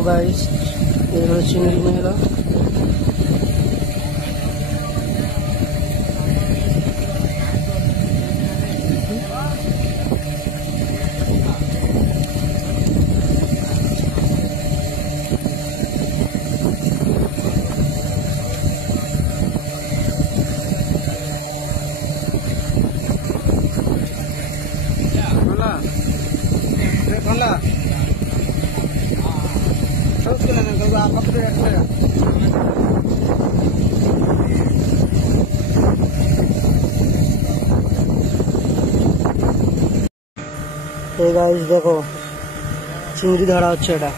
देखो गाइस, ये चिंगड़ी मेला। এই গাইস দেখো, চিংড়ি ধরা হচ্ছে। এটা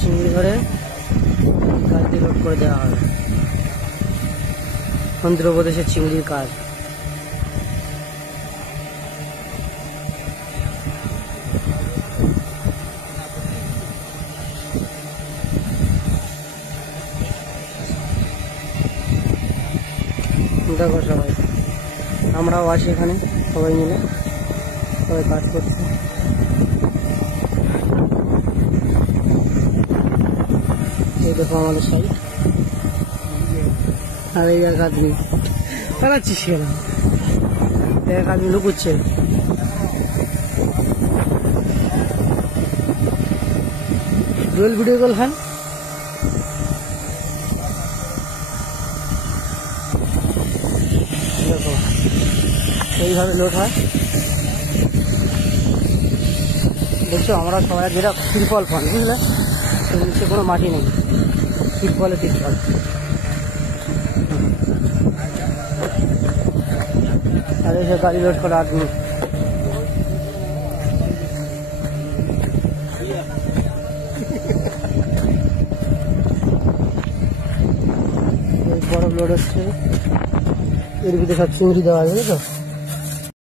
চিংড়ি ধরে গাড়িতে লোড করে দেওয়া হবে। অন্ধ্রপ্রদেশের চিংড়ির কাজ। দেখো সবাই, আমরাও আছি এখানে, সবাই মিলে সবাই কাজ করছে। এই দেখো আমাদের সাইড, আর এই এক আদমি তাড়াচ্ছিস কেন? এক আদমি লুকুচ্ছে। রোল ভিডিও কল খান। দেখো এইভাবে লোড হয়। দেখছো আমরা সবাই যেটা তিরপল ফান, বুঝলে, নিচে কোনো মাটি নেই, তিরপলে তিরপল। আর এসে গাড়ি লোড করে আদমি। বরফ লোড হচ্ছে, এর ভিতরে সব চিংড়ি দেওয়া হবে, তো